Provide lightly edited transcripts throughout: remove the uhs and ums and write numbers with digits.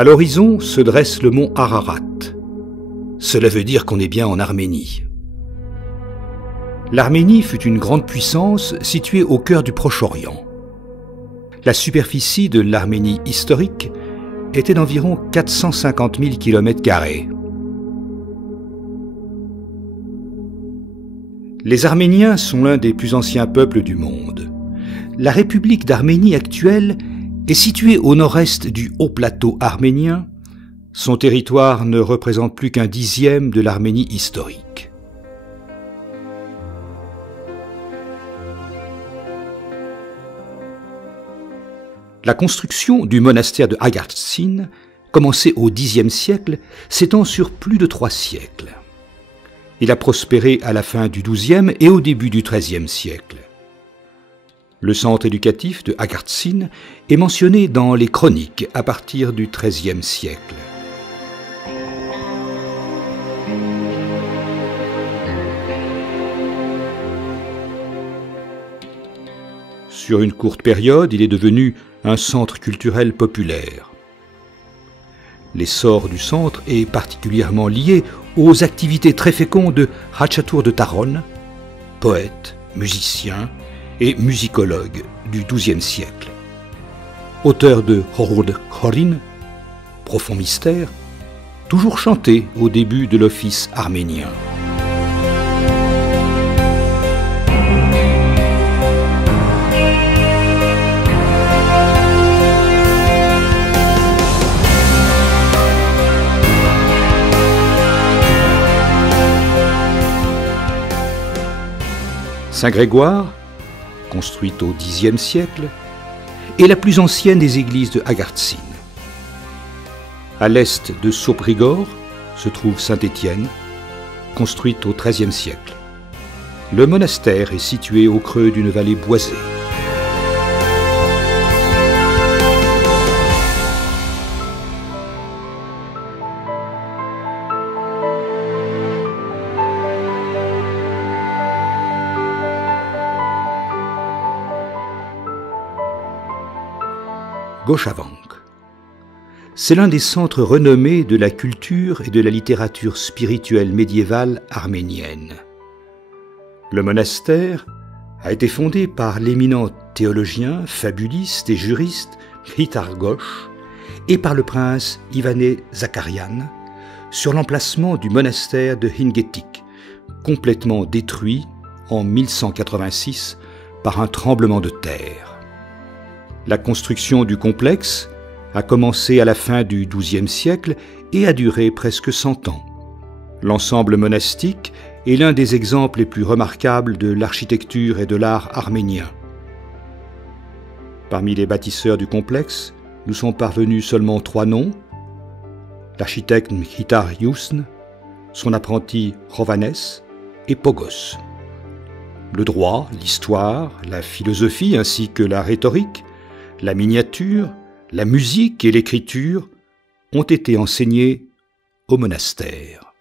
À l'horizon se dresse le mont Ararat. Cela veut dire qu'on est bien en Arménie. L'Arménie fut une grande puissance située au cœur du Proche-Orient. La superficie de l'Arménie historique était d'environ 450 000 km². Les Arméniens sont l'un des plus anciens peuples du monde. La République d'Arménie actuelle est située au nord-est du haut plateau arménien. Son territoire ne représente plus qu'un dixième de l'Arménie historique. La construction du monastère de Agartsin, commencée au Xe siècle, s'étend sur plus de 3 siècles. Il a prospéré à la fin du XIIe et au début du XIIIe siècle. Le centre éducatif de Agartsin est mentionné dans les chroniques à partir du XIIIe siècle. Sur une courte période, il est devenu un centre culturel populaire. L'essor du centre est particulièrement lié aux activités très fécondes de Hachatur de Taron, poète, musicien et musicologue du XIIe siècle. Auteur de Horud Khorin, profond mystère, toujours chanté au début de l'office arménien. Saint-Grégoire, construite au Xe siècle, est la plus ancienne des églises de Agartsin. À l'est de Soprigor se trouve Saint-Étienne, construite au XIIIe siècle. Le monastère est situé au creux d'une vallée boisée. Gochavank. C'est l'un des centres renommés de la culture et de la littérature spirituelle médiévale arménienne. Le monastère a été fondé par l'éminent théologien, fabuliste et juriste Khritar Goch et par le prince Ivane Zakarian sur l'emplacement du monastère de Hingetik, complètement détruit en 1186 par un tremblement de terre. La construction du complexe a commencé à la fin du XIIe siècle et a duré presque 100 ans. L'ensemble monastique est l'un des exemples les plus remarquables de l'architecture et de l'art arménien. Parmi les bâtisseurs du complexe, nous sont parvenus seulement 3 noms: l'architecte Mkhitar Yousn, son apprenti Rovanes et Pogos. Le droit, l'histoire, la philosophie ainsi que la rhétorique, la miniature, la musique et l'écriture ont été enseignés au monastère.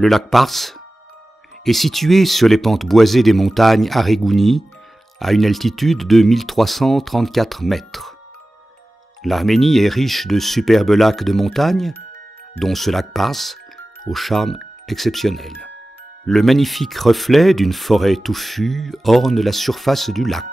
Le lac Pars est situé sur les pentes boisées des montagnes Arégouni, à une altitude de 1334 mètres. L'Arménie est riche de superbes lacs de montagne, dont ce lac Pars, au charme exceptionnel. Le magnifique reflet d'une forêt touffue orne la surface du lac.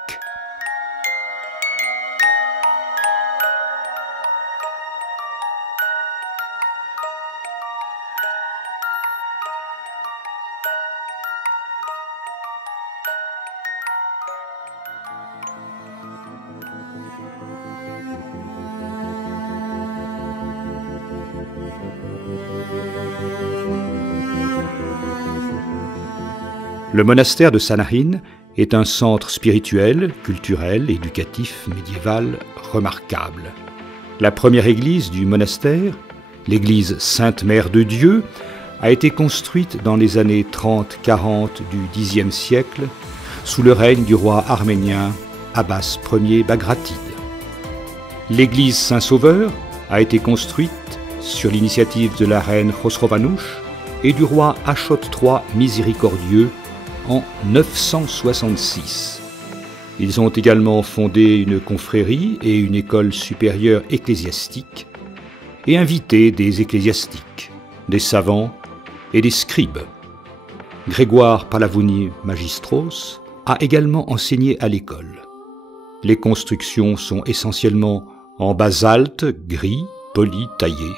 Le monastère de Sanahin est un centre spirituel, culturel, éducatif, médiéval remarquable. La première église du monastère, l'église Sainte-Mère de Dieu, a été construite dans les années 30-40 du Xe siècle sous le règne du roi arménien Abbas Ier Bagratide. L'église Saint-Sauveur a été construite sur l'initiative de la reine Khosrovanouch et du roi Achot III Miséricordieux en 966. Ils ont également fondé une confrérie et une école supérieure ecclésiastique et invité des ecclésiastiques, des savants et des scribes. Grégoire Palavouni Magistros a également enseigné à l'école. Les constructions sont essentiellement en basalte, gris, poli, taillé.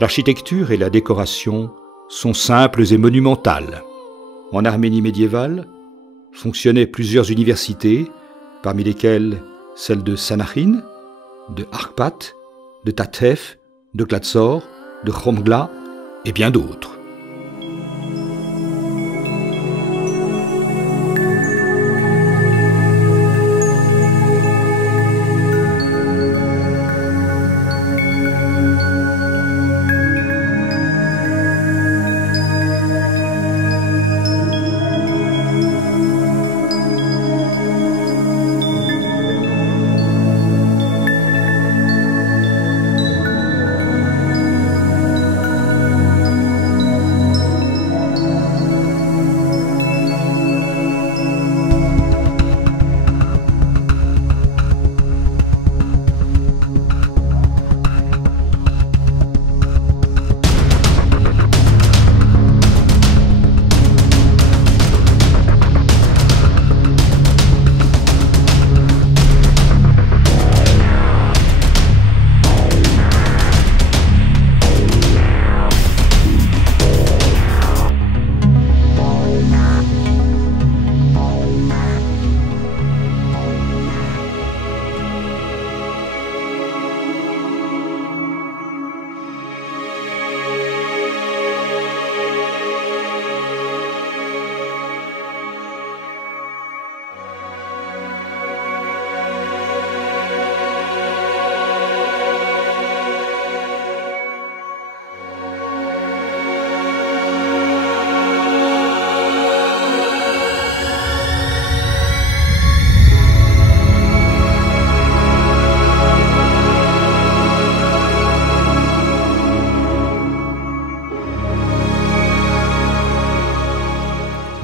L'architecture et la décoration sont simples et monumentales. En Arménie médiévale, fonctionnaient plusieurs universités, parmi lesquelles celles de Sanahin, de Arkhbat, de Tatev, de Klatsor, de Khomgla et bien d'autres.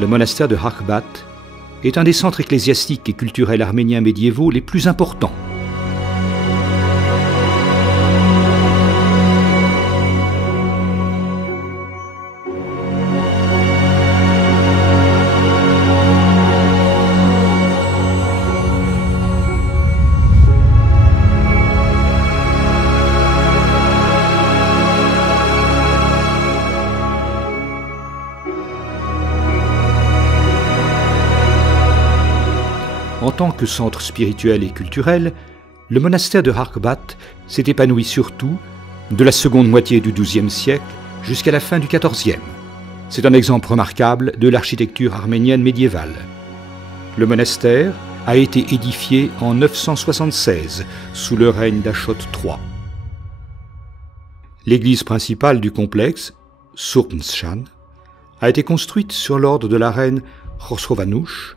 Le monastère de Arkhbat est un des centres ecclésiastiques et culturels arméniens médiévaux les plus importants. En tant que centre spirituel et culturel, le monastère de Arkhbat s'est épanoui surtout de la seconde moitié du XIIe siècle jusqu'à la fin du XIVe. C'est un exemple remarquable de l'architecture arménienne médiévale. Le monastère a été édifié en 976 sous le règne d'Achot III. L'église principale du complexe, Surmshan, a été construite sur l'ordre de la reine Khosrovanouch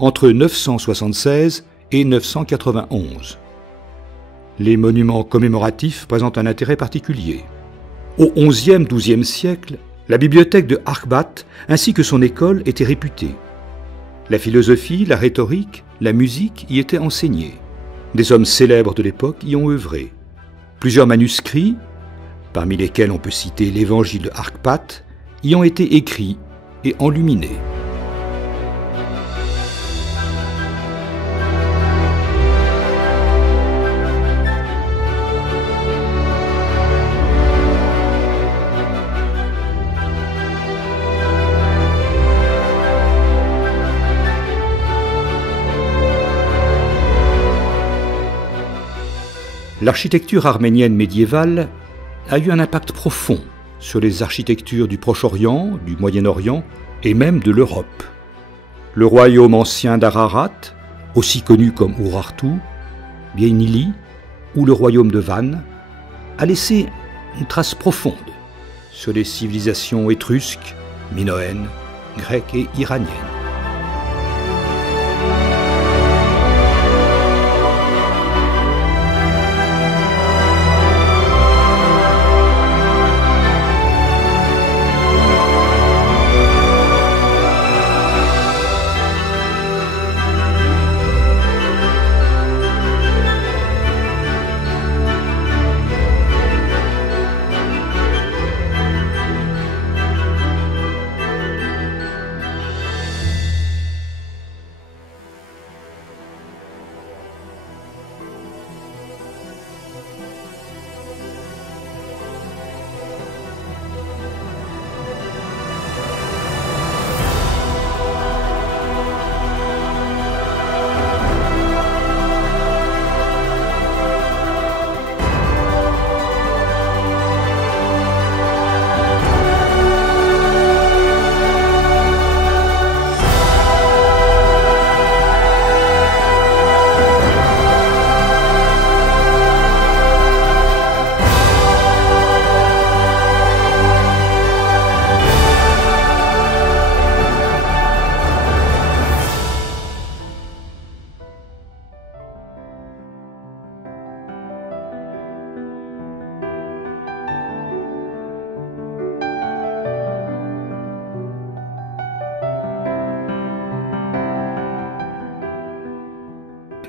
entre 976 et 991. Les monuments commémoratifs présentent un intérêt particulier. Au XIe-XIIe siècle, la bibliothèque de Arkhbat ainsi que son école étaient réputées. La philosophie, la rhétorique, la musique y étaient enseignées. Des hommes célèbres de l'époque y ont œuvré. Plusieurs manuscrits, parmi lesquels on peut citer l'évangile de Arkhbat, y ont été écrits et enluminés. L'architecture arménienne médiévale a eu un impact profond sur les architectures du Proche-Orient, du Moyen-Orient et même de l'Europe. Le royaume ancien d'Ararat, aussi connu comme Urartu, Bienili ou le royaume de Van, a laissé une trace profonde sur les civilisations étrusques, minoennes, grecques et iraniennes.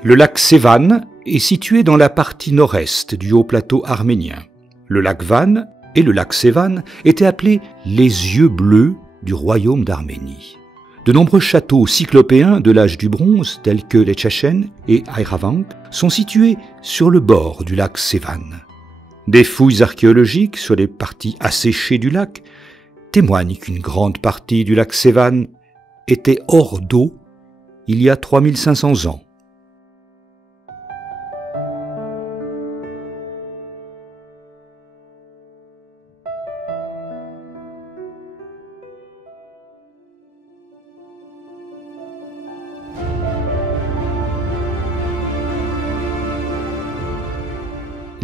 Le lac Sevan est situé dans la partie nord-est du haut plateau arménien. Le lac Van et le lac Sevan étaient appelés les yeux bleus du royaume d'Arménie. De nombreux châteaux cyclopéens de l'âge du bronze, tels que les Tchéchen et Aïravank, sont situés sur le bord du lac Sevan. Des fouilles archéologiques sur les parties asséchées du lac témoignent qu'une grande partie du lac Sevan était hors d'eau il y a 3500 ans.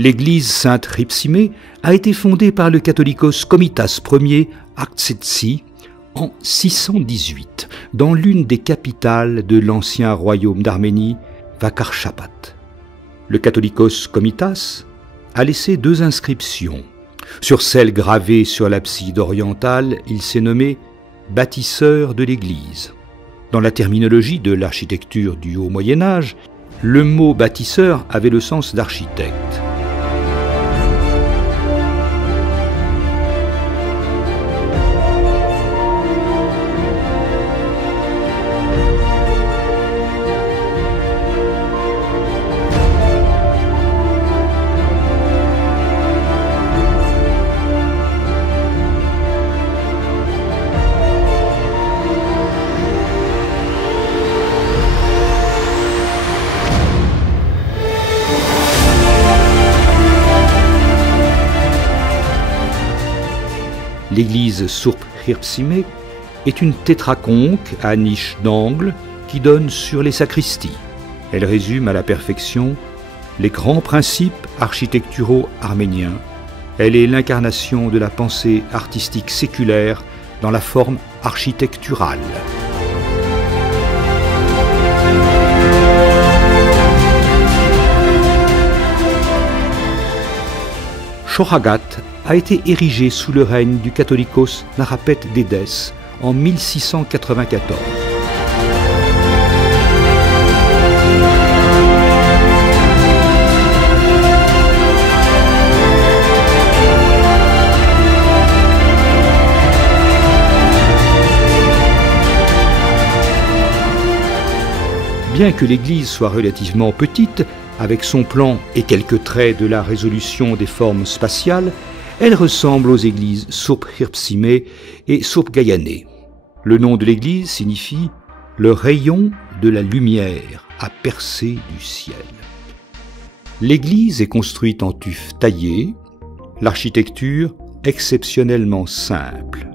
L'église Sainte-Ripsimé a été fondée par le catholicos Komitas Ier Aktsetsi en 618, dans l'une des capitales de l'ancien royaume d'Arménie, Vakarchapat. Le catholicos Komitas a laissé 2 inscriptions. Sur celle gravée sur l'abside orientale, il s'est nommé « bâtisseur de l'église ». Dans la terminologie de l'architecture du Haut Moyen-Âge, le mot « bâtisseur » avait le sens d'architecte. L'église Surp-Hirpsimé est une tétraconque à niche d'angle qui donne sur les sacristies. Elle résume à la perfection les grands principes architecturaux arméniens. Elle est l'incarnation de la pensée artistique séculaire dans la forme architecturale. Choragat a été érigé sous le règne du catholicos Narapet d'Édesse en 1694. Bien que l'église soit relativement petite, avec son plan et quelques traits de la résolution des formes spatiales, elle ressemble aux églises Surp-Hirpsimé et Surp-Gayané. Le nom de l'église signifie « le rayon de la lumière a percé du ciel ». L'église est construite en tuf taillé, l'architecture exceptionnellement simple.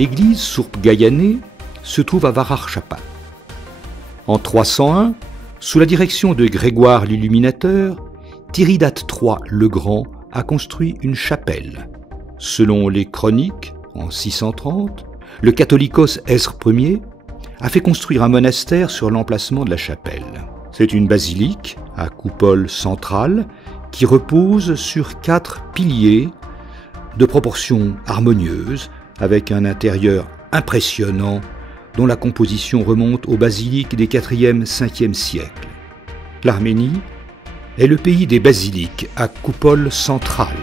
l'église Sourp-Gaïané se trouve à Varar-Chapat. En 301, sous la direction de Grégoire l'Illuminateur, Tiridate III le Grand a construit une chapelle. Selon les chroniques, en 630, le catholicos Esdre Ier a fait construire un monastère sur l'emplacement de la chapelle. C'est une basilique à coupole centrale qui repose sur 4 piliers de proportions harmonieuses avec un intérieur impressionnant dont la composition remonte aux basiliques des 4e, 5e siècles. L'Arménie est le pays des basiliques à coupole centrale.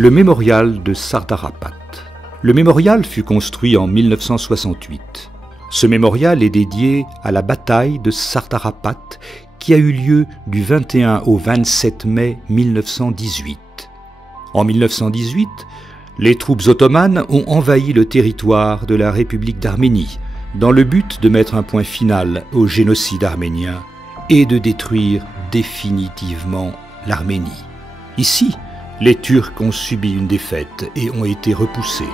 Le mémorial de Sardarapat. Le mémorial fut construit en 1968. Ce mémorial est dédié à la bataille de Sardarapat qui a eu lieu du 21 au 27 mai 1918. En 1918, les troupes ottomanes ont envahi le territoire de la République d'Arménie dans le but de mettre un point final au génocide arménien et de détruire définitivement l'Arménie. Ici, les Turcs ont subi une défaite et ont été repoussés.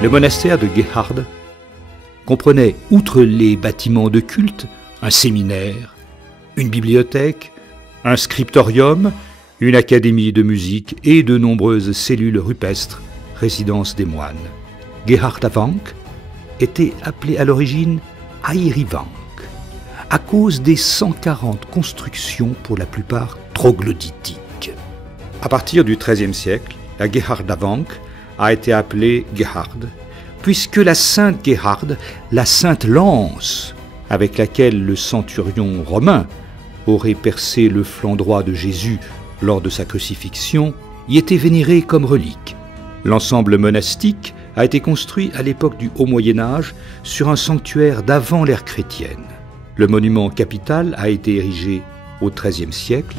Le monastère de Gerhard comprenait, outre les bâtiments de culte, un séminaire, une bibliothèque, un scriptorium, une académie de musique et de nombreuses cellules rupestres, résidence des moines. Gerhardavank était appelé à l'origine Airivank, à cause des 140 constructions pour la plupart troglodytiques. À partir du XIIIe siècle, la Gerhardavank a été appelée Gerhard, puisque la sainte Gerhard, la sainte lance avec laquelle le centurion romain aurait percé le flanc droit de Jésus lors de sa crucifixion, y était vénérée comme relique. L'ensemble monastique a été construit à l'époque du Haut Moyen-Âge sur un sanctuaire d'avant l'ère chrétienne. Le monument capital a été érigé au XIIIe siècle.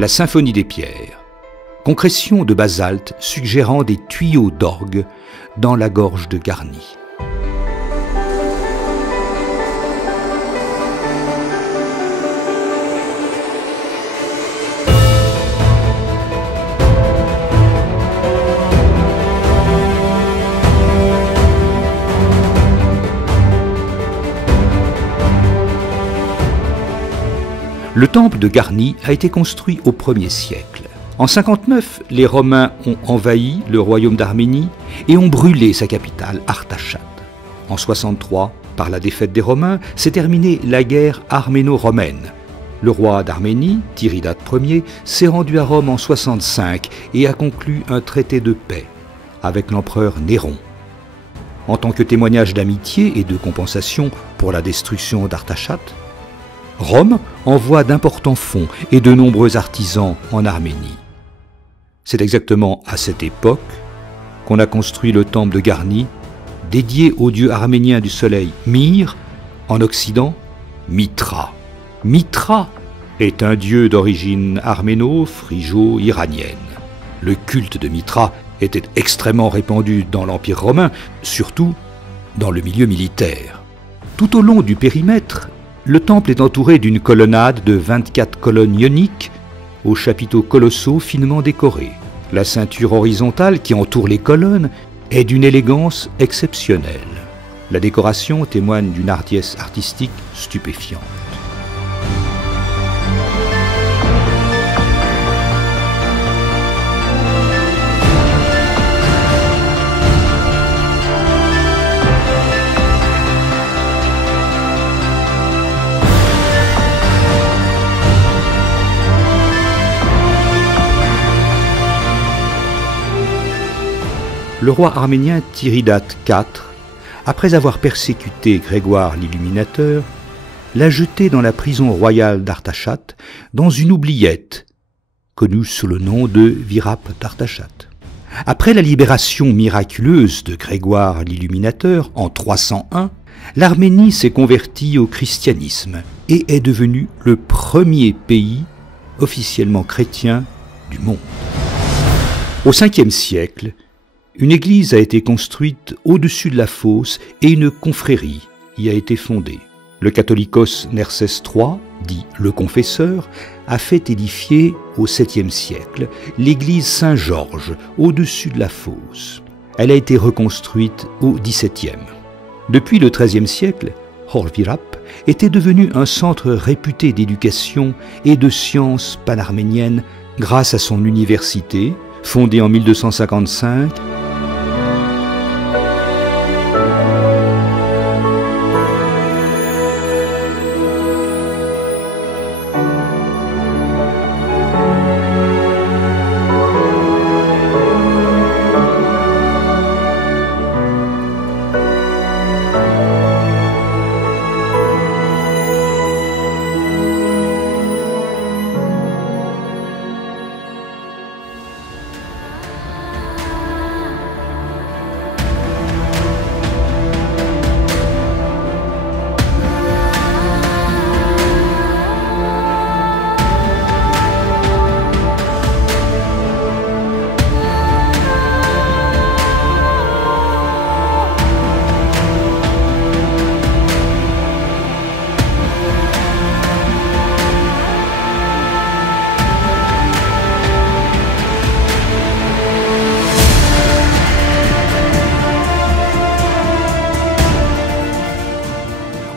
La symphonie des pierres, concrétion de basalte suggérant des tuyaux d'orgue dans la gorge de Garni. Le temple de Garni a été construit au 1er siècle. En 59, les Romains ont envahi le royaume d'Arménie et ont brûlé sa capitale, Artachat. En 63, par la défaite des Romains, s'est terminée la guerre arméno-romaine. Le roi d'Arménie, Tiridate Ier, s'est rendu à Rome en 65 et a conclu un traité de paix avec l'empereur Néron. En tant que témoignage d'amitié et de compensation pour la destruction d'Artachat, Rome envoie d'importants fonds et de nombreux artisans en Arménie. C'est exactement à cette époque qu'on a construit le temple de Garni, dédié au dieu arménien du soleil Mir, en Occident, Mitra. Mitra est un dieu d'origine arméno-phrygo-iranienne. Le culte de Mitra était extrêmement répandu dans l'Empire romain, surtout dans le milieu militaire. Tout au long du périmètre, le temple est entouré d'une colonnade de 24 colonnes ioniques aux chapiteaux colossaux finement décorés. La ceinture horizontale qui entoure les colonnes est d'une élégance exceptionnelle. La décoration témoigne d'une hardiesse artistique stupéfiante. Le roi arménien Tiridate IV, après avoir persécuté Grégoire l'Illuminateur, l'a jeté dans la prison royale d'Artachat, dans une oubliette, connue sous le nom de Virap d'Artachat. Après la libération miraculeuse de Grégoire l'Illuminateur en 301, l'Arménie s'est convertie au christianisme et est devenue le premier pays officiellement chrétien du monde. Au 5e siècle, une église a été construite au-dessus de la fosse et une confrérie y a été fondée. Le catholicos Nersès III, dit le Confesseur, a fait édifier au 7e siècle l'église Saint-Georges au-dessus de la fosse. Elle a été reconstruite au XVIIe. Depuis le XIIIe siècle, Horvirap était devenu un centre réputé d'éducation et de sciences panarméniennes grâce à son université, fondée en 1255,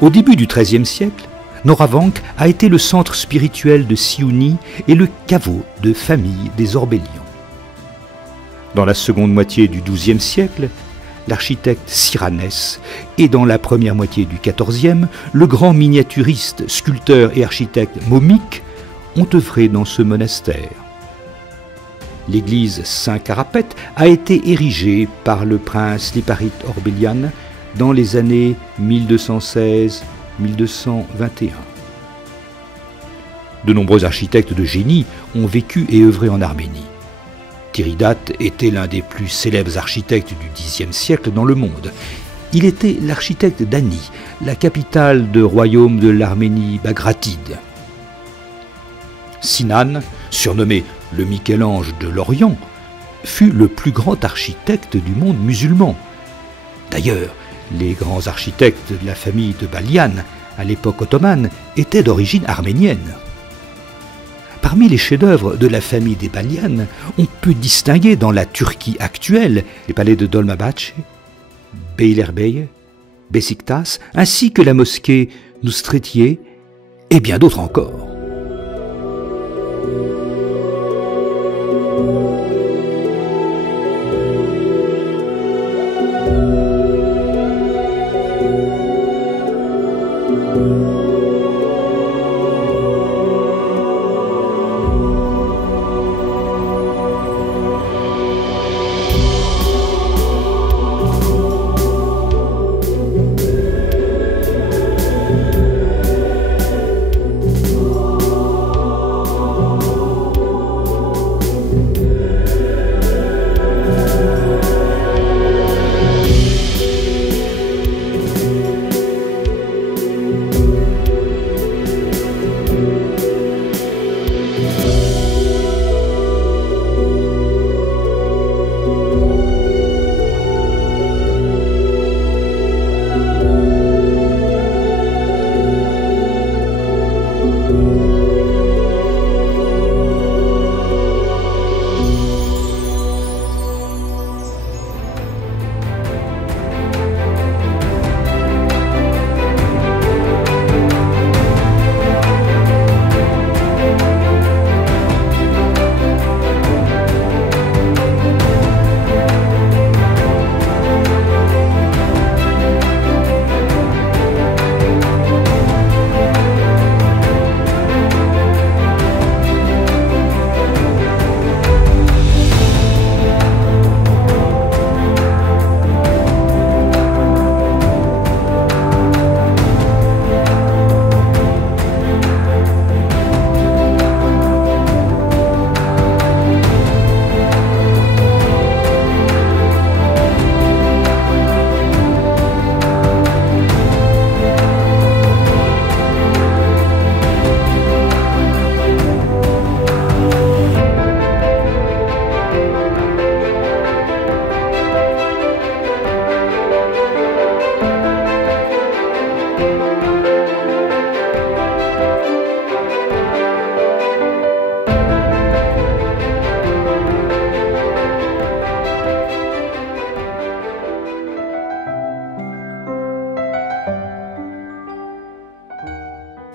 Au début du XIIIe siècle, Noravank a été le centre spirituel de Siouni et le caveau de famille des Orbélians. Dans la seconde moitié du XIIe siècle, l'architecte Siranès et dans la première moitié du XIVe, le grand miniaturiste, sculpteur et architecte Momik ont œuvré dans ce monastère. L'église Saint-Carapet a été érigée par le prince Liparit Orbélian dans les années 1216-1221. De nombreux architectes de génie ont vécu et œuvré en Arménie. Tiridate était l'un des plus célèbres architectes du Xe siècle dans le monde. Il était l'architecte d'Ani, la capitale du royaume de l'Arménie bagratide. Sinan surnommé le Michel-Ange de l'Orient, fut le plus grand architecte du monde musulman. D'ailleurs, les grands architectes de la famille de Balian, à l'époque ottomane, étaient d'origine arménienne. Parmi les chefs-d'œuvre de la famille des Balian, on peut distinguer dans la Turquie actuelle les palais de Dolmabahçe, Beylerbeyi, Beşiktaş, ainsi que la mosquée Nusretiye et bien d'autres encore.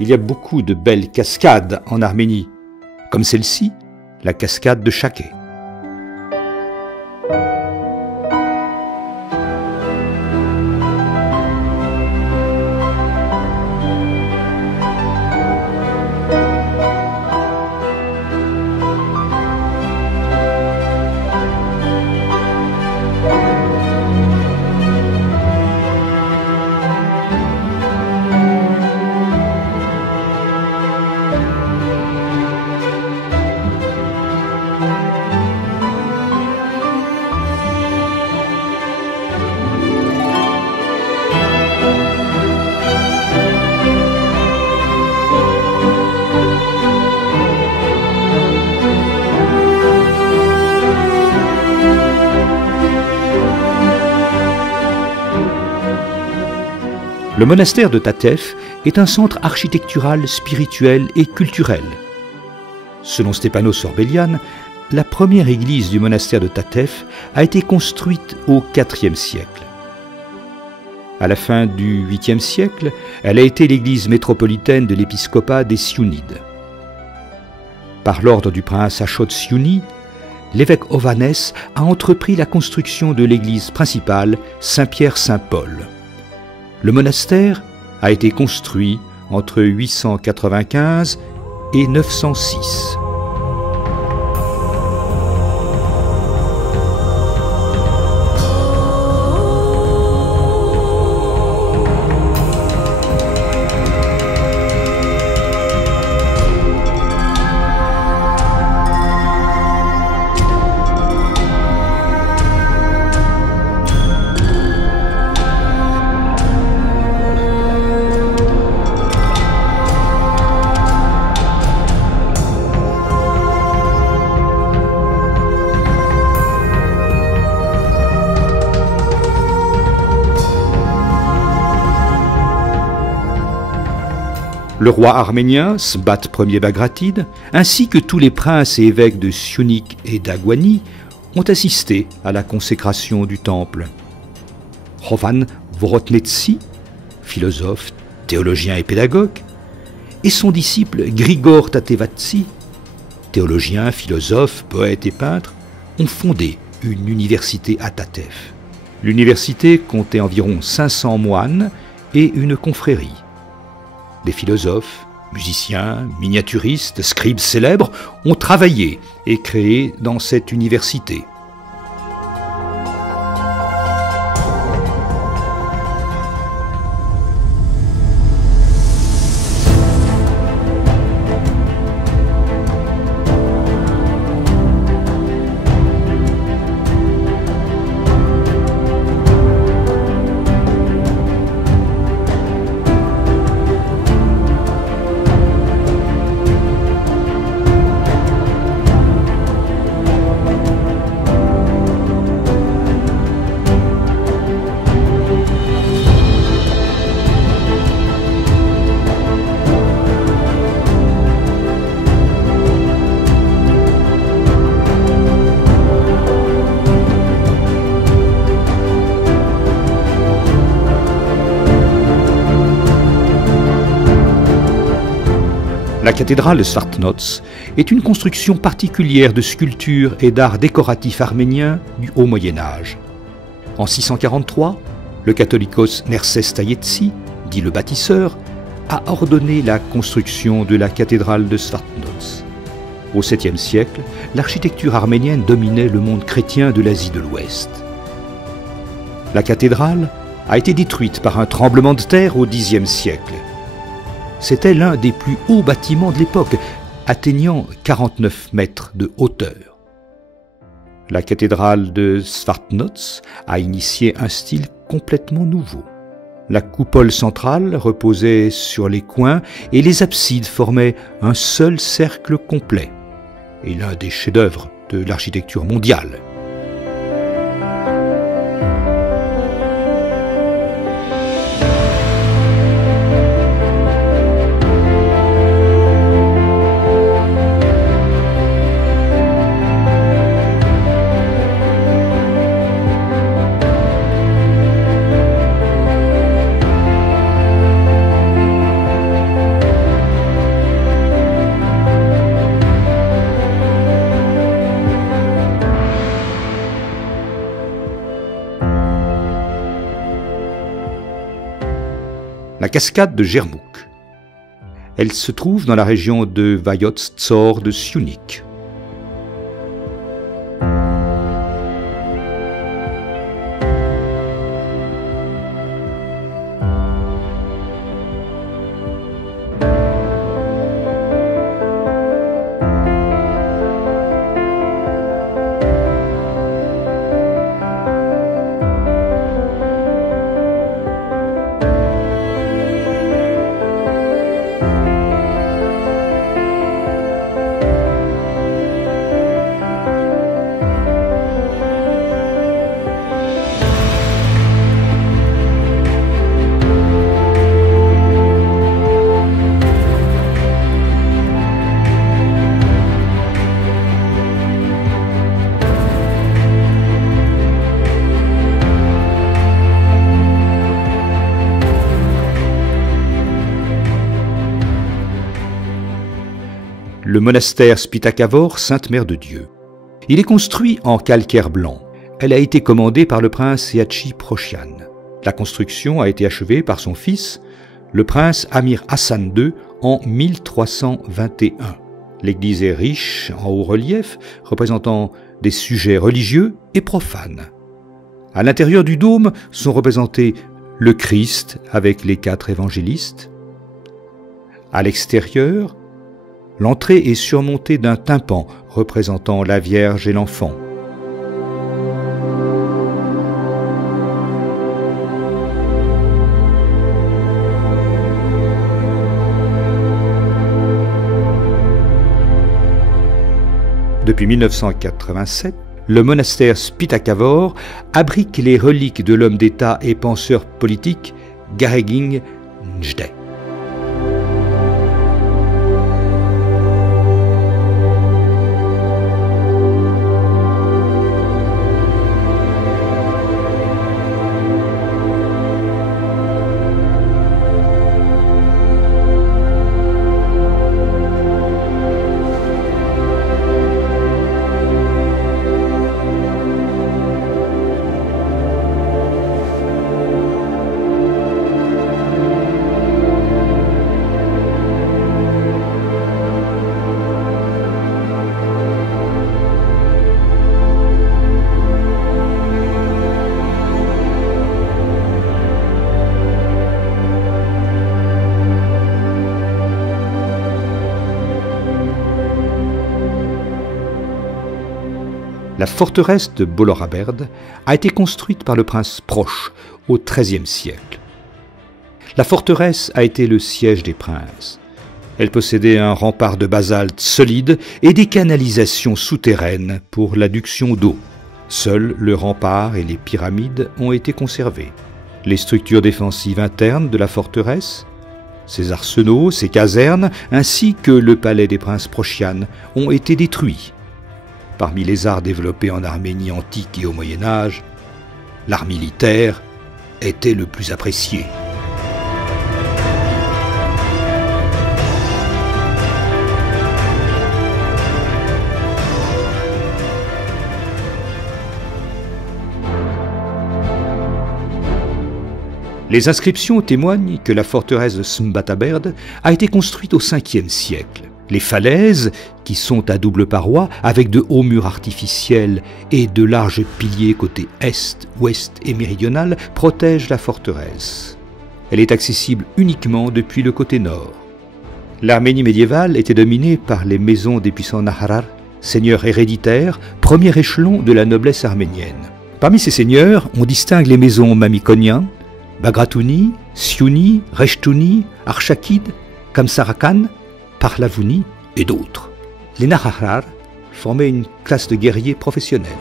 Il y a beaucoup de belles cascades en Arménie, comme celle-ci, la cascade de Chaké. Le monastère de Tatef est un centre architectural, spirituel et culturel. Selon Stepanos Orbelian, la première église du monastère de Tatef a été construite au IVe siècle. À la fin du 8e siècle, elle a été l'église métropolitaine de l'épiscopat des Siunides. Par l'ordre du prince Achot Siuni, l'évêque Ovannes a entrepris la construction de l'église principale Saint-Pierre-Saint-Paul. Le monastère a été construit entre 895 et 906. Le roi arménien, Sbat Ier Bagratide, ainsi que tous les princes et évêques de Syunik et d'Aguani ont assisté à la consécration du temple. Jovan Vorotnetsi, philosophe, théologien et pédagogue, et son disciple Grigor Tatevatsi, théologien, philosophe, poète et peintre, ont fondé une université à Tatev. L'université comptait environ 500 moines et une confrérie. Des philosophes, musiciens, miniaturistes, scribes célèbres ont travaillé et créé dans cette université. La cathédrale de Svartnots est une construction particulière de sculpture et d'art décoratif arménien du Haut Moyen-Âge. En 643, le catholicos Nerses Tayetsi, dit le bâtisseur, a ordonné la construction de la cathédrale de Svartnots. Au 7e siècle, l'architecture arménienne dominait le monde chrétien de l'Asie de l'Ouest. La cathédrale a été détruite par un tremblement de terre au Xe siècle. C'était l'un des plus hauts bâtiments de l'époque, atteignant 49 mètres de hauteur. La cathédrale de Svartnots a initié un style complètement nouveau. La coupole centrale reposait sur les coins et les absides formaient un seul cercle complet, et l'un des chefs-d'œuvre de l'architecture mondiale. La cascade de Jermouk. Elle se trouve dans la région de Vayots-Tzor de Syunik. Le monastère Spitakavor, Sainte Mère de Dieu. Il est construit en calcaire blanc. Elle a été commandée par le prince Seachi Proshian. La construction a été achevée par son fils, le prince Amir Hassan II, en 1321. L'église est riche en haut-relief, représentant des sujets religieux et profanes. À l'intérieur du dôme sont représentés le Christ avec les 4 évangélistes. À l'extérieur, l'entrée est surmontée d'un tympan représentant la Vierge et l'enfant. Depuis 1987, le monastère Spitakavor abrite les reliques de l'homme d'État et penseur politique Garegin Njde. La forteresse de Boloraberd a été construite par le prince Proche au XIIIe siècle. La forteresse a été le siège des princes. Elle possédait un rempart de basalte solide et des canalisations souterraines pour l'adduction d'eau. Seuls le rempart et les pyramides ont été conservés. Les structures défensives internes de la forteresse, ses arsenaux, ses casernes, ainsi que le palais des princes Prochianes ont été détruits. Parmi les arts développés en Arménie antique et au Moyen-Âge, l'art militaire était le plus apprécié. Les inscriptions témoignent que la forteresse de Smbataberd a été construite au Ve siècle. Les falaises, qui sont à double paroi, avec de hauts murs artificiels et de larges piliers côté est, ouest et méridional, protègent la forteresse. Elle est accessible uniquement depuis le côté nord. L'Arménie médiévale était dominée par les maisons des puissants Naharar, seigneurs héréditaires, premier échelon de la noblesse arménienne. Parmi ces seigneurs, on distingue les maisons Mamikonian, Bagratouni, Siouni, Rechtouni, Archakid, Kamsarakan, Parlavouni et d'autres. Les Naharar formaient une classe de guerriers professionnels.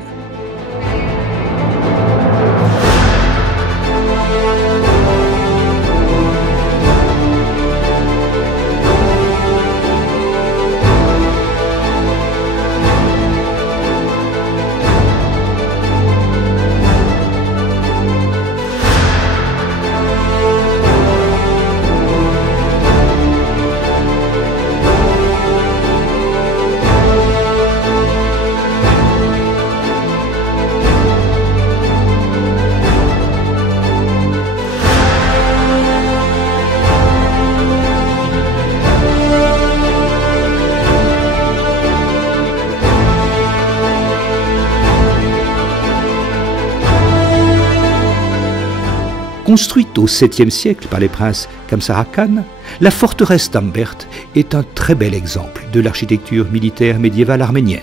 Construite au 7e siècle par les princes Kamsarakan, la forteresse d'Ambert est un très bel exemple de l'architecture militaire médiévale arménienne.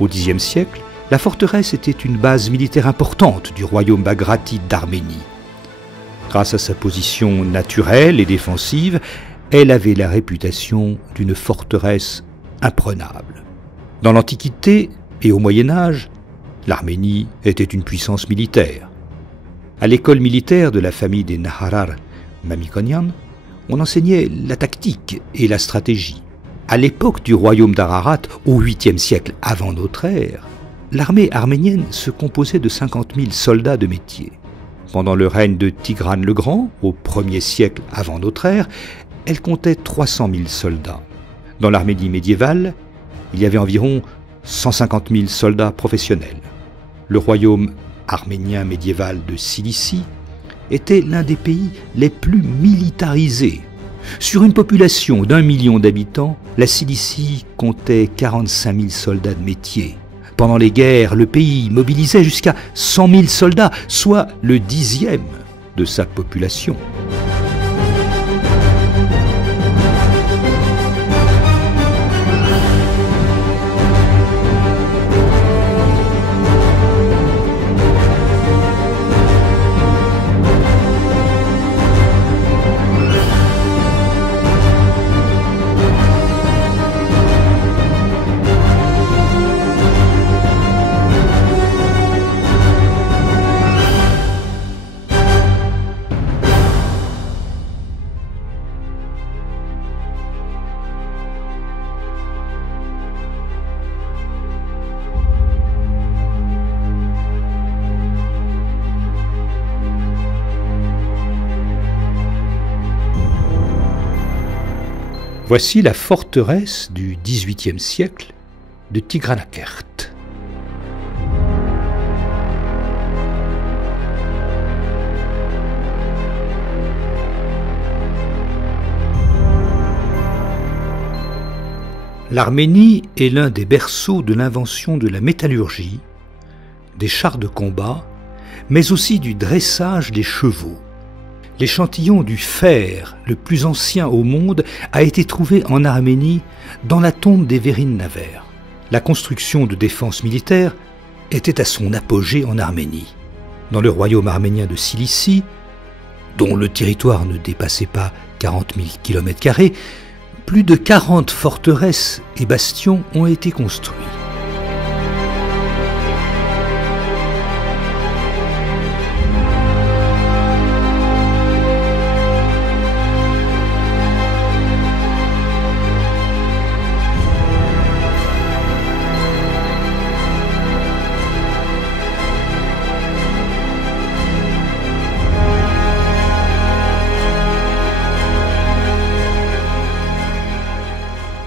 Au Xe siècle, la forteresse était une base militaire importante du royaume bagratide d'Arménie. Grâce à sa position naturelle et défensive, elle avait la réputation d'une forteresse imprenable. Dans l'Antiquité et au Moyen-Âge, l'Arménie était une puissance militaire. À l'école militaire de la famille des Naharar Mamikonian, on enseignait la tactique et la stratégie. À l'époque du royaume d'Ararat, au 8e siècle avant notre ère, l'armée arménienne se composait de 50 000 soldats de métier. Pendant le règne de Tigrane le Grand, au 1er siècle avant notre ère, elle comptait 300 000 soldats. Dans l'Arménie médiévale, il y avait environ 150 000 soldats professionnels. Le royaume arménien médiéval de Cilicie était l'un des pays les plus militarisés. Sur une population d'1 million d'habitants, la Cilicie comptait 45 000 soldats de métier. Pendant les guerres, le pays mobilisait jusqu'à 100 000 soldats, soit le 10e de sa population. Voici la forteresse du XVIIIe siècle de Tigranakert. L'Arménie est l'un des berceaux de l'invention de la métallurgie, des chars de combat, mais aussi du dressage des chevaux. L'échantillon du fer le plus ancien au monde a été trouvé en Arménie dans la tombe des Vérines Naver. La construction de défenses militaires était à son apogée en Arménie. Dans le royaume arménien de Cilicie, dont le territoire ne dépassait pas 40 000 km², plus de 40 forteresses et bastions ont été construits.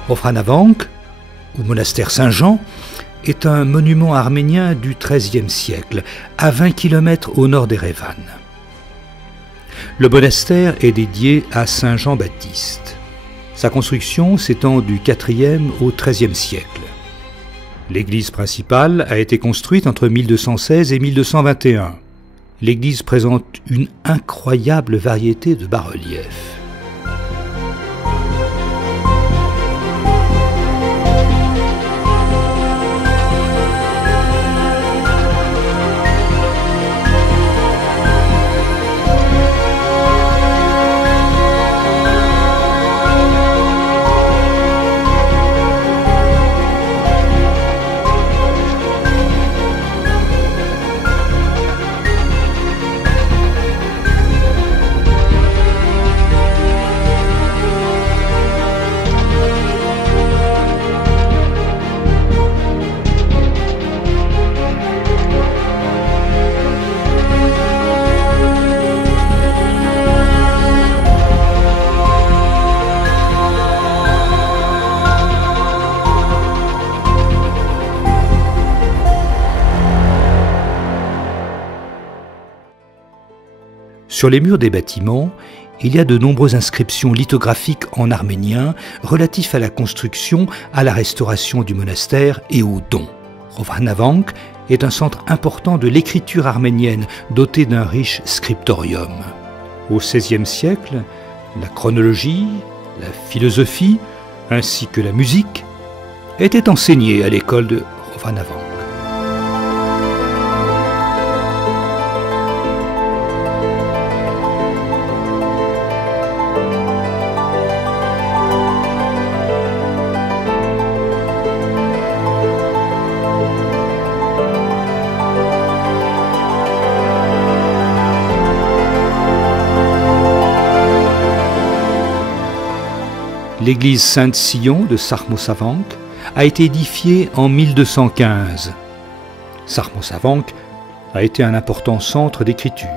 Ofranavank, ou monastère Saint-Jean, est un monument arménien du XIIIe siècle, à 20 km au nord d'Erevan. Le monastère est dédié à Saint Jean-Baptiste. Sa construction s'étend du IVe au XIIIe siècle. L'église principale a été construite entre 1216 et 1221. L'église présente une incroyable variété de bas-reliefs. Sur les murs des bâtiments, il y a de nombreuses inscriptions lithographiques en arménien relatifs à la construction, à la restauration du monastère et aux dons. Ofranavank est un centre important de l'écriture arménienne, doté d'un riche scriptorium. Au XVIe siècle, la chronologie, la philosophie, ainsi que la musique étaient enseignées à l'école de Ofranavank. L'église Sainte-Sion de Sarmosavank a été édifiée en 1215. Sarmosavank a été un important centre d'écriture.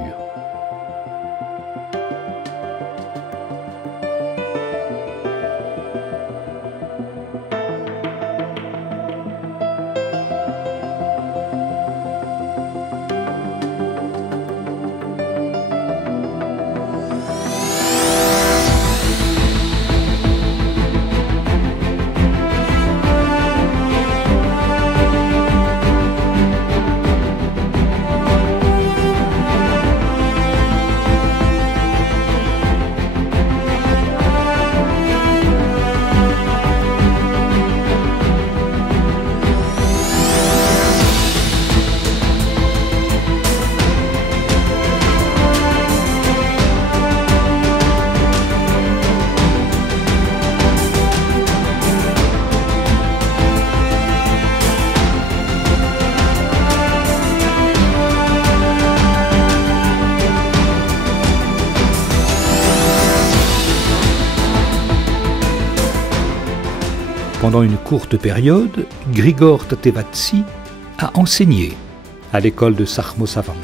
Pendant une courte période, Grigor Tatevatsi a enseigné à l'école de Sarmosavank.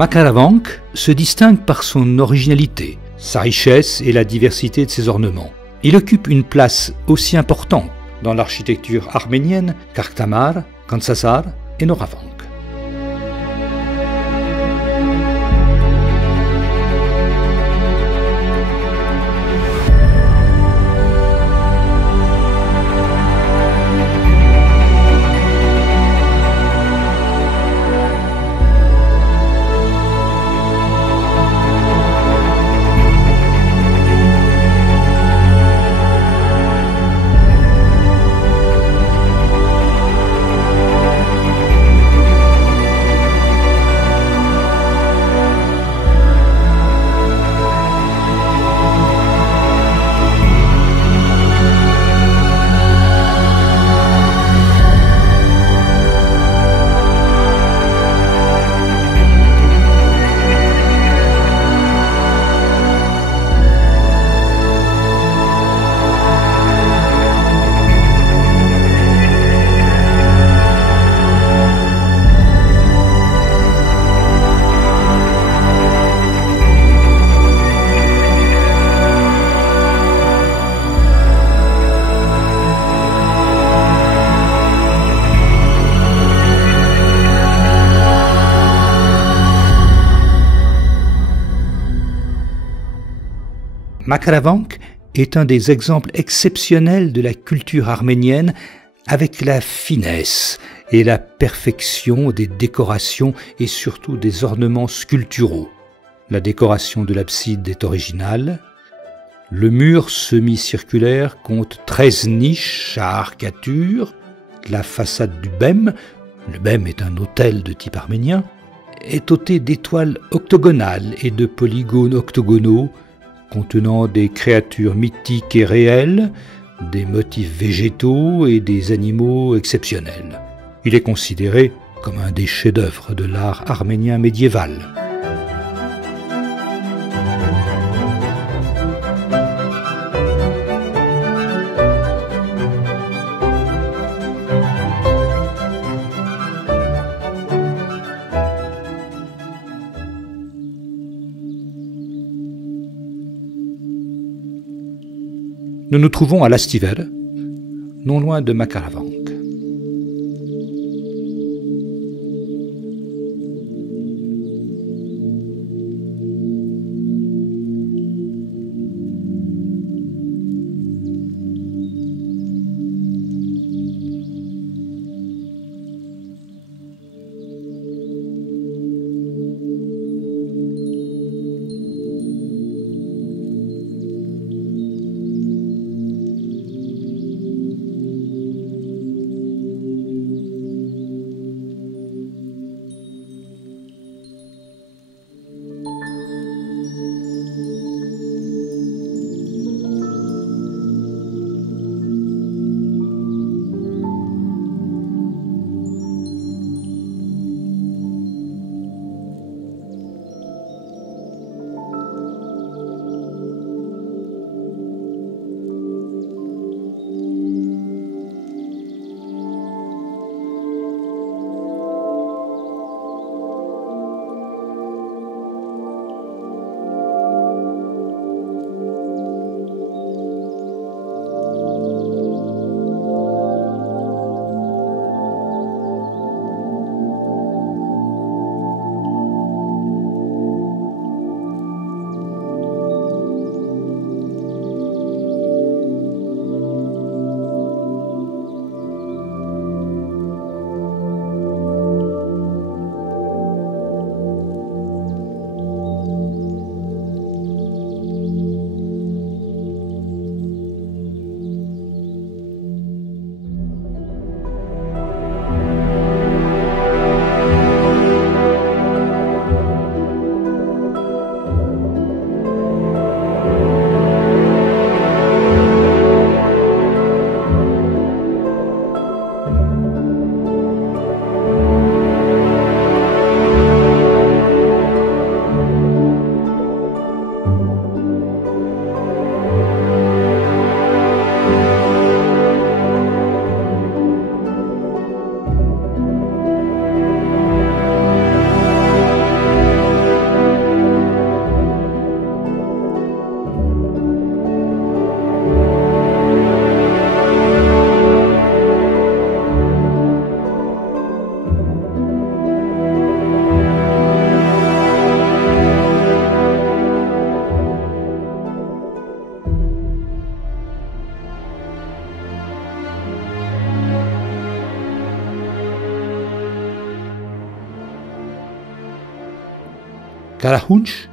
Makaravank se distingue par son originalité, sa richesse et la diversité de ses ornements. Il occupe une place aussi importante dans l'architecture arménienne qu'Akhtamar, Kansassar et Noravank. Makaravank est un des exemples exceptionnels de la culture arménienne avec la finesse et la perfection des décorations et surtout des ornements sculpturaux. La décoration de l'abside est originale. Le mur semi-circulaire compte 13 niches à arcatures. La façade du bem, le bem est un autel de type arménien, est dotée d'étoiles octogonales et de polygones octogonaux contenant des créatures mythiques et réelles, des motifs végétaux et des animaux exceptionnels. Il est considéré comme un des chefs-d'œuvre de l'art arménien médiéval. Nous nous trouvons à Lastiver, non loin de Makaravank. Karahunch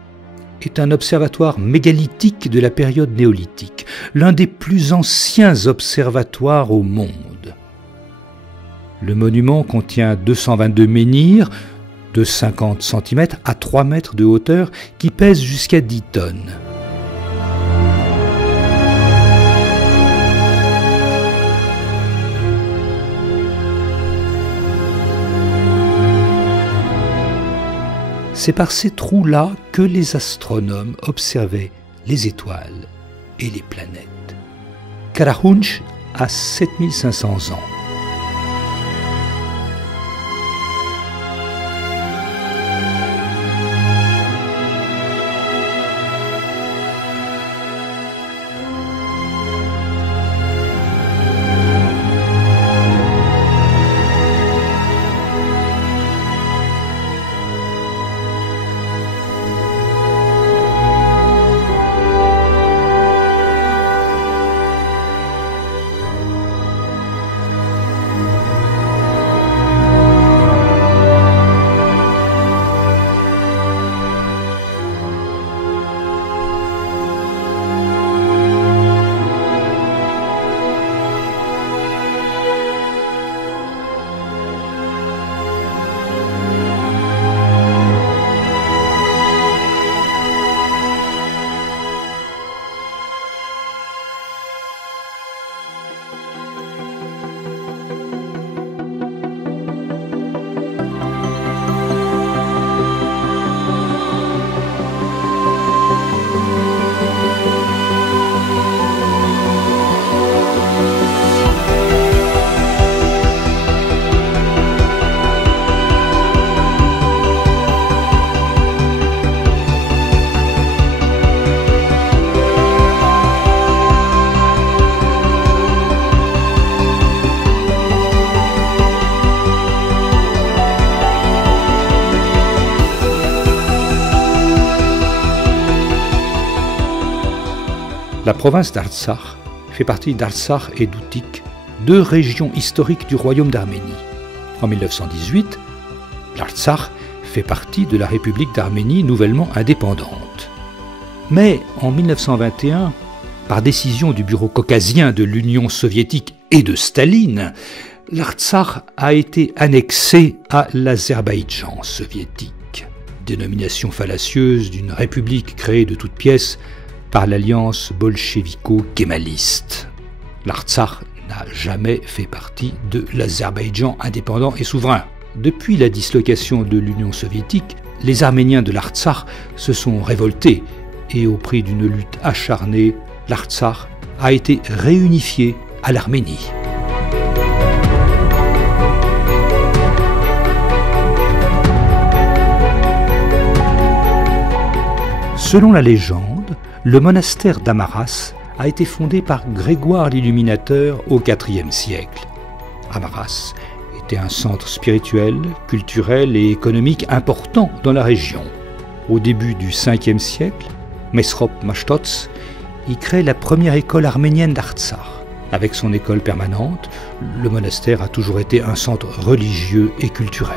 est un observatoire mégalithique de la période néolithique, l'un des plus anciens observatoires au monde. Le monument contient 222 menhirs de 50 cm à 3 mètres de hauteur qui pèsent jusqu'à 10 tonnes. C'est par ces trous-là que les astronomes observaient les étoiles et les planètes. Karahunch a 7500 ans. La province d'Artsakh fait partie d'Artsakh et d'Outik, deux régions historiques du royaume d'Arménie. En 1918, l'Artsakh fait partie de la République d'Arménie nouvellement indépendante. Mais en 1921, par décision du bureau caucasien de l'Union soviétique et de Staline, l'Artsakh a été annexé à l'Azerbaïdjan soviétique, dénomination fallacieuse d'une république créée de toutes pièces par l'alliance bolchevico-kémaliste. L'Artsakh n'a jamais fait partie de l'Azerbaïdjan indépendant et souverain. Depuis la dislocation de l'Union soviétique, les Arméniens de l'Artsakh se sont révoltés et au prix d'une lutte acharnée, l'Artsakh a été réunifié à l'Arménie. Selon la légende, le monastère d'Amaras a été fondé par Grégoire l'Illuminateur au IVe siècle. Amaras était un centre spirituel, culturel et économique important dans la région. Au début du Ve siècle, Mesrop Mashtots y crée la première école arménienne d'Artsakh. Avec son école permanente, le monastère a toujours été un centre religieux et culturel.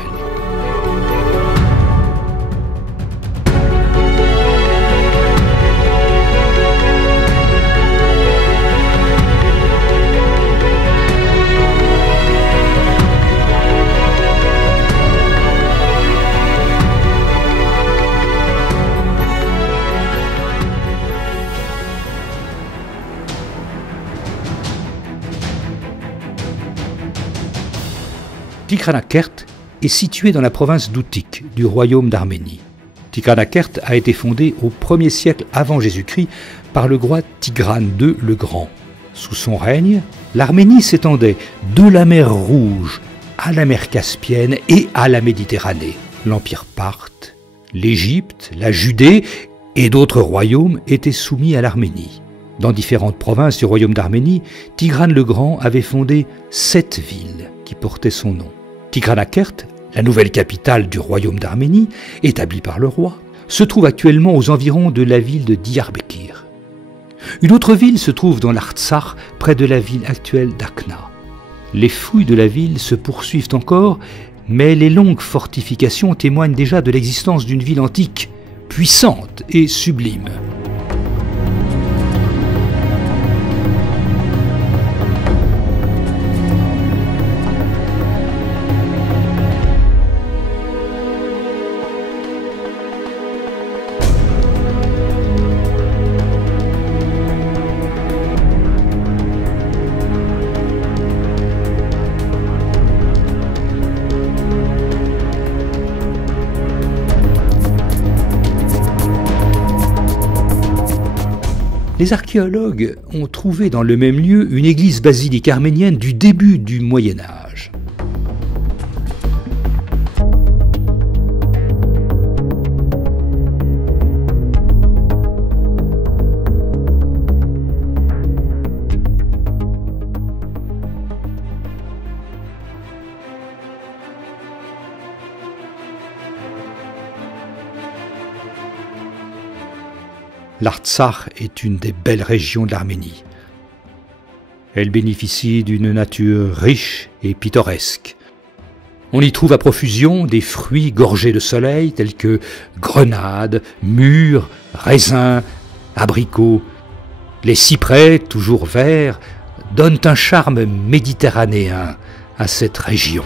Tigranakert est situé dans la province d'Outik du royaume d'Arménie. Tigranakert a été fondé au 1er siècle avant Jésus-Christ par le roi Tigrane II le Grand. Sous son règne, l'Arménie s'étendait de la mer Rouge à la mer Caspienne et à la Méditerranée. L'Empire parthe, l'Égypte, la Judée et d'autres royaumes étaient soumis à l'Arménie. Dans différentes provinces du royaume d'Arménie, Tigrane le Grand avait fondé 7 villes qui portaient son nom. Tigranakert, la nouvelle capitale du royaume d'Arménie, établie par le roi, se trouve actuellement aux environs de la ville de Diyarbakir. Une autre ville se trouve dans l'Artsakh, près de la ville actuelle d'Akhna. Les fouilles de la ville se poursuivent encore, mais les longues fortifications témoignent déjà de l'existence d'une ville antique, puissante et sublime. Les archéologues ont trouvé dans le même lieu une église-basilique arménienne du début du Moyen Âge. L'Artsakh est une des belles régions de l'Arménie. Elle bénéficie d'une nature riche et pittoresque. On y trouve à profusion des fruits gorgés de soleil tels que grenades, mûres, raisins, abricots. Les cyprès, toujours verts, donnent un charme méditerranéen à cette région.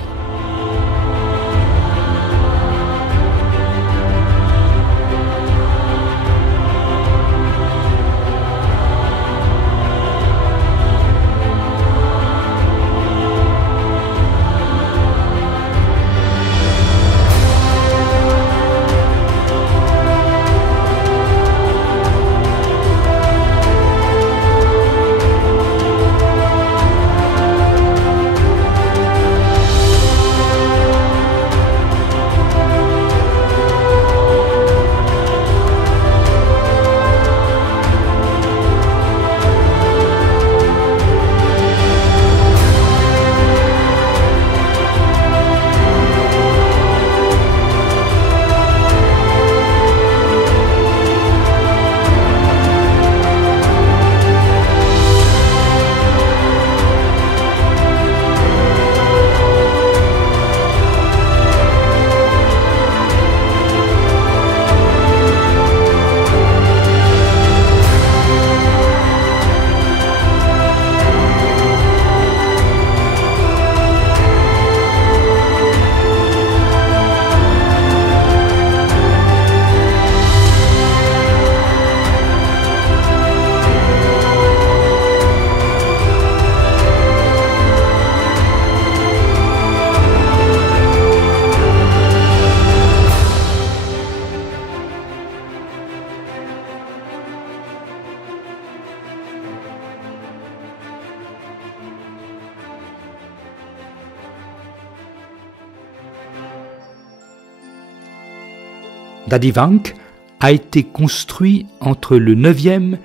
Dadivank a été construit entre le IXe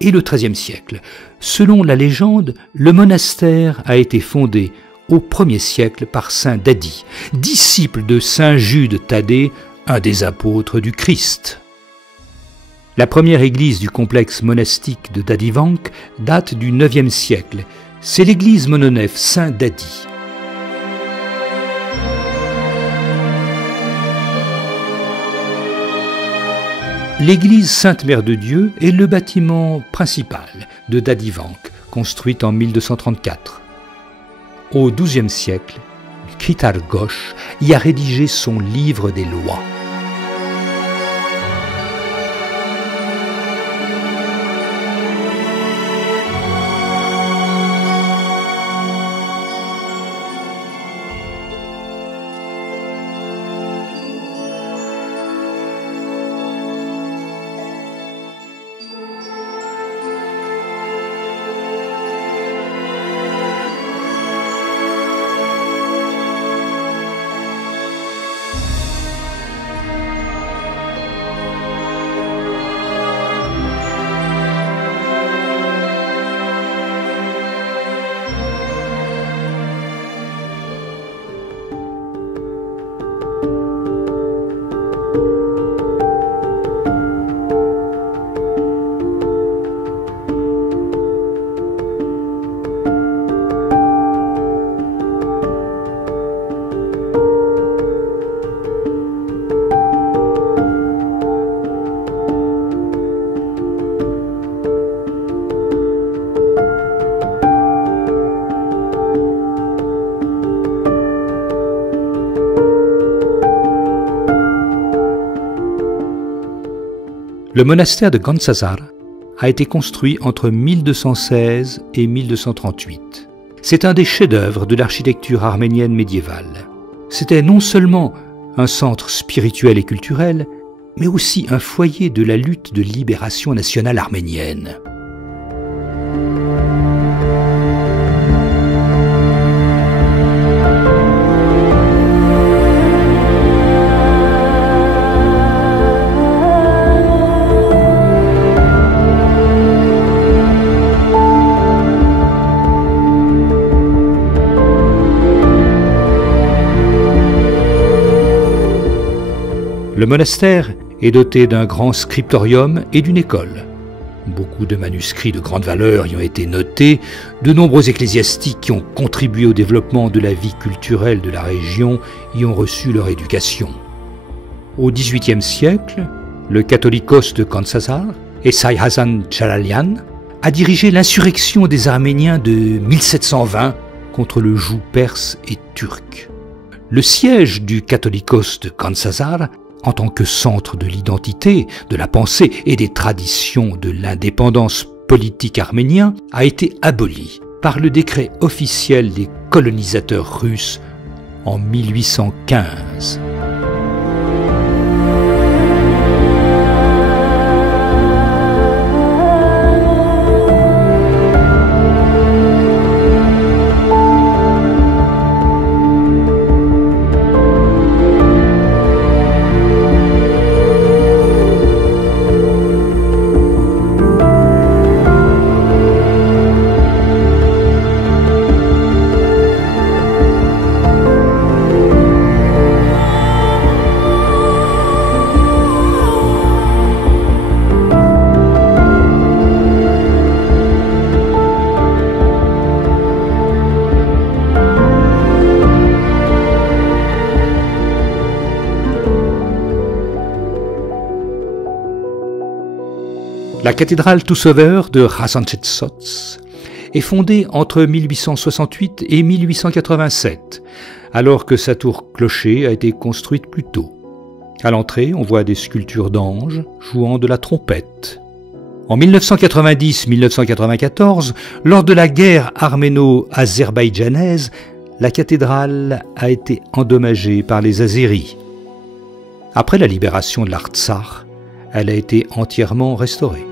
et le XIIIe siècle. Selon la légende, le monastère a été fondé au 1er siècle par saint Dadi, disciple de saint Jude Thaddée, un des apôtres du Christ. La première église du complexe monastique de Dadivank date du IXe siècle. C'est l'église mononef Saint Dadi. L'église Sainte-Mère de Dieu est le bâtiment principal de Dadivank, construite en 1234. Au XIIe siècle, Kitar Ghosh y a rédigé son livre des lois. Le monastère de Gantsasar a été construit entre 1216 et 1238. C'est un des chefs-d'œuvre de l'architecture arménienne médiévale. C'était non seulement un centre spirituel et culturel, mais aussi un foyer de la lutte de libération nationale arménienne. Le monastère est doté d'un grand scriptorium et d'une école. Beaucoup de manuscrits de grande valeur y ont été notés, de nombreux ecclésiastiques qui ont contribué au développement de la vie culturelle de la région y ont reçu leur éducation. Au XVIIIe siècle, le catholicos de Gantsasar, Esai Hasan Jalalian, a dirigé l'insurrection des Arméniens de 1720 contre le joug perse et turc. Le siège du catholicos de Gantsasar, en tant que centre de l'identité, de la pensée et des traditions de l'indépendance politique arménien, a été aboli par le décret officiel des colonisateurs russes en 1815. La cathédrale Tout-Sauveur de Khazantsetsos est fondée entre 1868 et 1887, alors que sa tour-clocher a été construite plus tôt. À l'entrée, on voit des sculptures d'anges jouant de la trompette. En 1990-1994, lors de la guerre arméno-azerbaïdjanaise, la cathédrale a été endommagée par les Azéris. Après la libération de l'Artsakh, elle a été entièrement restaurée.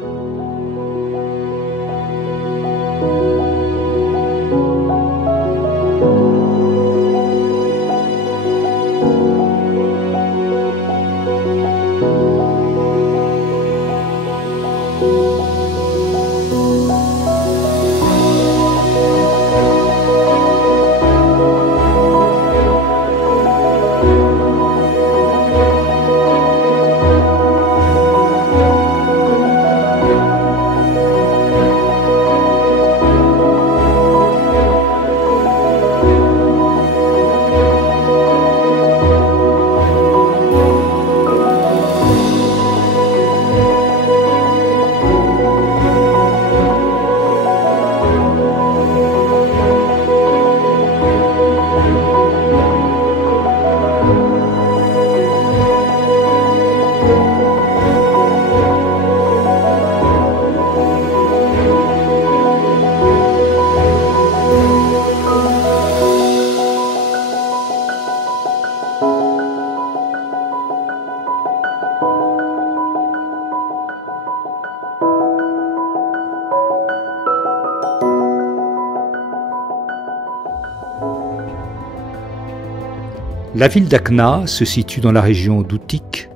La ville d'Akhna se situe dans la région d'Outik,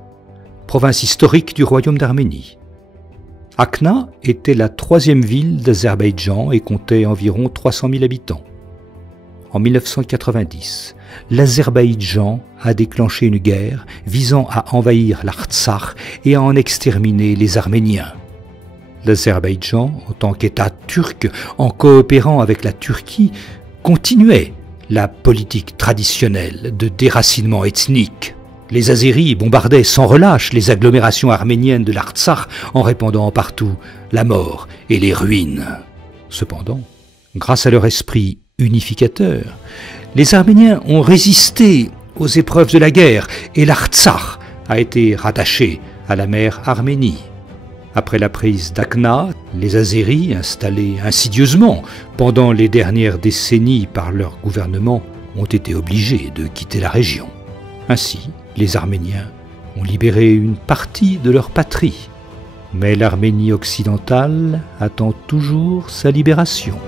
province historique du royaume d'Arménie. Akhna était la troisième ville d'Azerbaïdjan et comptait environ 300 000 habitants. En 1990, l'Azerbaïdjan a déclenché une guerre visant à envahir l'Artsakh et à en exterminer les Arméniens. L'Azerbaïdjan, en tant qu'État turc, en coopérant avec la Turquie, continuait la politique traditionnelle de déracinement ethnique. Les Azéris bombardaient sans relâche les agglomérations arméniennes de l'Artsakh en répandant partout la mort et les ruines. Cependant, grâce à leur esprit unificateur, les Arméniens ont résisté aux épreuves de la guerre et l'Artsakh a été rattaché à la mer Arménie. Après la prise d'Akhna, les Azéris, installés insidieusement pendant les dernières décennies par leur gouvernement, ont été obligés de quitter la région. Ainsi, les Arméniens ont libéré une partie de leur patrie, mais l'Arménie occidentale attend toujours sa libération.